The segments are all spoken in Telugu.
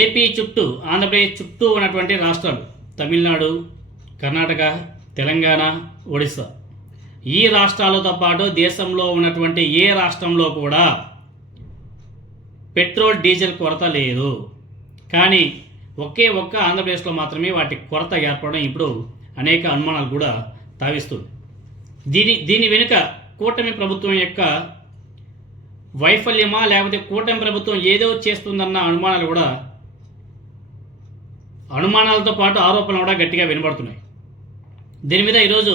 ఏపీ చుట్టూ, ఆంధ్రప్రదేశ్ చుట్టూ ఉన్నటువంటి రాష్ట్రాలు తమిళనాడు, కర్ణాటక, తెలంగాణ, ఒడిస్సా ఈ రాష్ట్రాలతో పాటు దేశంలో ఉన్నటువంటి ఏ రాష్ట్రంలో కూడా పెట్రోల్ డీజిల్ కొరత లేదు. కానీ ఒక్క ఆంధ్రప్రదేశ్లో మాత్రమే వాటి కొరత ఏర్పడడం ఇప్పుడు అనేక అనుమానాలు కూడా తావిస్తుంది. దీని వెనుక కూటమి ప్రభుత్వం యొక్క వైఫల్యమా, లేకపోతే కూటమి ప్రభుత్వం ఏదో చేస్తుందన్న అనుమానాలతో పాటు ఆరోపణలు కూడా గట్టిగా వినబడుతున్నాయి. దీని మీద ఈరోజు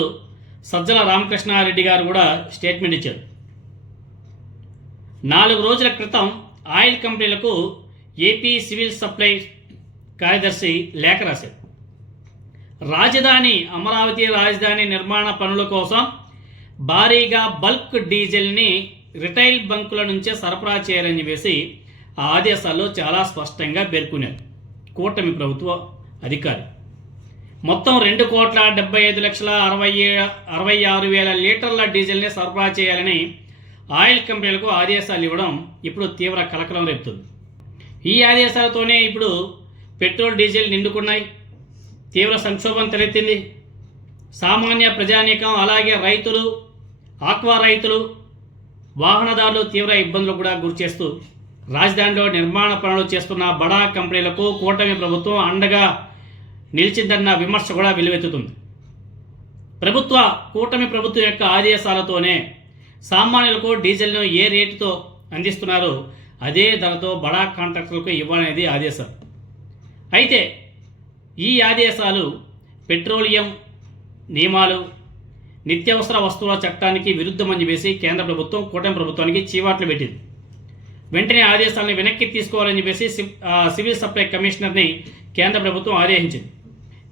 సజ్జల రామకృష్ణారెడ్డి గారు కూడా స్టేట్మెంట్ ఇచ్చారు. 4 రోజుల క్రితం ఆయిల్ కంపెనీలకు ఏపీ సివిల్ సప్లై కార్యదర్శి లేఖ రాశారు. అమరావతి రాజధాని నిర్మాణ పనుల కోసం భారీగా బల్క్ డీజిల్ని రిటైల్ బంకుల నుంచే సరఫరా చేయాలని చెప్పేసి ఆ ఆదేశాల్లో చాలా స్పష్టంగా పేర్కొన్నారు కూటమి ప్రభుత్వ అధికారి. మొత్తం 2,75,66,000 లీటర్ల డీజిల్ని సరఫరా చేయాలని ఆయిల్ కంపెనీలకు ఆదేశాలు ఇవ్వడం ఇప్పుడు తీవ్ర కలకలం రేపుతుంది. ఈ ఆదేశాలతోనే ఇప్పుడు పెట్రోల్ డీజిల్ నిండుకున్నాయి, తీవ్ర సంక్షోభం తలెత్తింది. సామాన్య ప్రజానీకం, అలాగే రైతులు, ఆక్వా రైతులు, వాహనదారులు తీవ్ర ఇబ్బందులు కూడా గురిచేస్తూ రాజధానిలో నిర్మాణ పనులు చేస్తున్న బడా కంపెనీలకు కూటమి ప్రభుత్వం అండగా నిలిచిందన్న విమర్శ కూడా వెలువెత్తుతుంది. కూటమి ప్రభుత్వం యొక్క ఆదేశాలతోనే సామాన్యులకు డీజిల్ను ఏ రేటుతో అందిస్తున్నారో అదే ధరతో బడా కాంట్రాక్టర్లకు ఇవ్వాలనేది ఆదేశం. అయితే ఈ ఆదేశాలు పెట్రోలియం నియమాలు, నిత్యావసర వస్తువుల చట్టానికి విరుద్ధమని చెప్పేసి కేంద్ర ప్రభుత్వం కూటమి ప్రభుత్వానికి చీవాట్లు పెట్టింది. వెంటనే ఆదేశాలను వెనక్కి తీసుకోవాలని చెప్పేసి సివిల్ సప్లై కమిషనర్ని కేంద్ర ప్రభుత్వం ఆదేశించింది.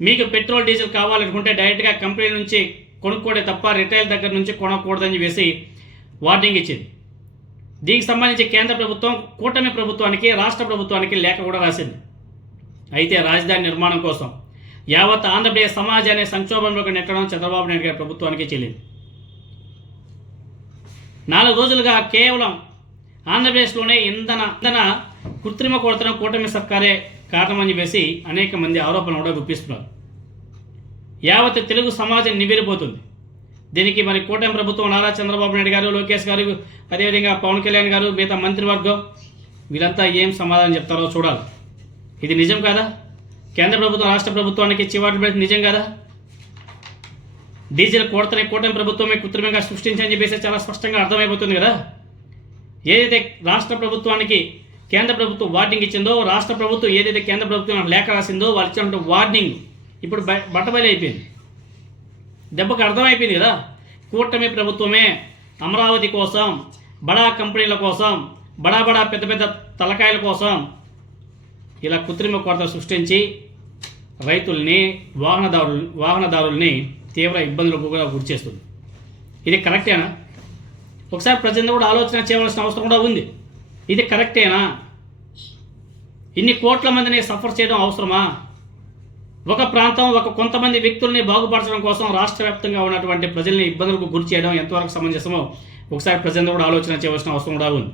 మీకు పెట్రోల్ డీజిల్ కావాలనుకుంటే డైరెక్ట్గా కంపెనీ నుంచి కొనుక్కోడే తప్ప రిటైల్ దగ్గర నుంచి కొనకూడదని చెప్పేసి వార్నింగ్ ఇచ్చింది. దీనికి సంబంధించి కేంద్ర ప్రభుత్వం కూటమి ప్రభుత్వానికి, రాష్ట్ర ప్రభుత్వానికి లేఖ కూడా రాసింది. అయితే రాజధాని నిర్మాణం కోసం యావత్ ఆంధ్రప్రదేశ్ సమాజాన్ని సంక్షోభంలోకి నెట్టడం చంద్రబాబు నాయుడు గారి ప్రభుత్వానికి చెల్లింది. 4 రోజులుగా కేవలం ఆంధ్రప్రదేశ్లోనే ఇంధన కృత్రిమ కొరతను కూటమి సర్కారే కారణమని చెప్పేసి అనేక మంది ఆరోపణలు కూడా గుప్పిస్తున్నారు. యావత్ తెలుగు సమాజం నివ్వెరపోతుంది. దీనికి మరి కూటమి ప్రభుత్వం, నారా చంద్రబాబు నాయుడు గారు, లోకేష్ గారు, అదేవిధంగా పవన్ కళ్యాణ్ గారు, మిగతా మంత్రివర్గం వీళ్ళంతా ఏం సమాధానం చెప్తారో చూడాలి. ఇది నిజం కాదా? కేంద్ర ప్రభుత్వం రాష్ట్ర ప్రభుత్వానికి చివాట్లు పెడితే నిజం కాదా? డీజిల్ కొరతని కూటమి ప్రభుత్వమే కృత్రిమంగా సృష్టించని చెప్పేసి చాలా స్పష్టంగా అర్థమైపోతుంది కదా. ఏదైతే రాష్ట్ర ప్రభుత్వానికి కేంద్ర ప్రభుత్వం వార్నింగ్ ఇచ్చిందో, రాష్ట్ర ప్రభుత్వం ఏదైతే కేంద్ర ప్రభుత్వం లేఖ రాసిందో వాళ్ళు ఇచ్చినటువంటి వార్నింగ్ ఇప్పుడు బట్టబయలు అయిపోయింది. దెబ్బకు అర్థమైపోయింది కదా. కూటమి ప్రభుత్వమే అమరావతి కోసం, బడా కంపెనీల కోసం, బడా పెద్ద పెద్ద తలకాయల కోసం ఇలా కృత్రిమ కొరత సృష్టించి రైతుల్ని, వాహనదారుల్ని తీవ్ర ఇబ్బందులకు కూడా గురిచేస్తుంది. ఇది కరెక్టేనా? ఒకసారి ప్రజలు కూడా ఆలోచన చేయవలసిన అవసరం కూడా ఉంది. ఇది కరెక్టేనా? ఇన్ని కోట్ల మందిని సఫర్ చేయడం అవసరమా? ఒక ప్రాంతం, కొంతమంది వ్యక్తుల్ని బాగుపరచడం కోసం రాష్ట్ర వ్యాప్తంగా ఉన్నటువంటి ప్రజల్ని ఇబ్బందులకు గురి చేయడం ఎంతవరకు సమంజసమో ఒకసారి ప్రజలు కూడా ఆలోచన చేయవలసిన అవసరం కూడా ఉంది.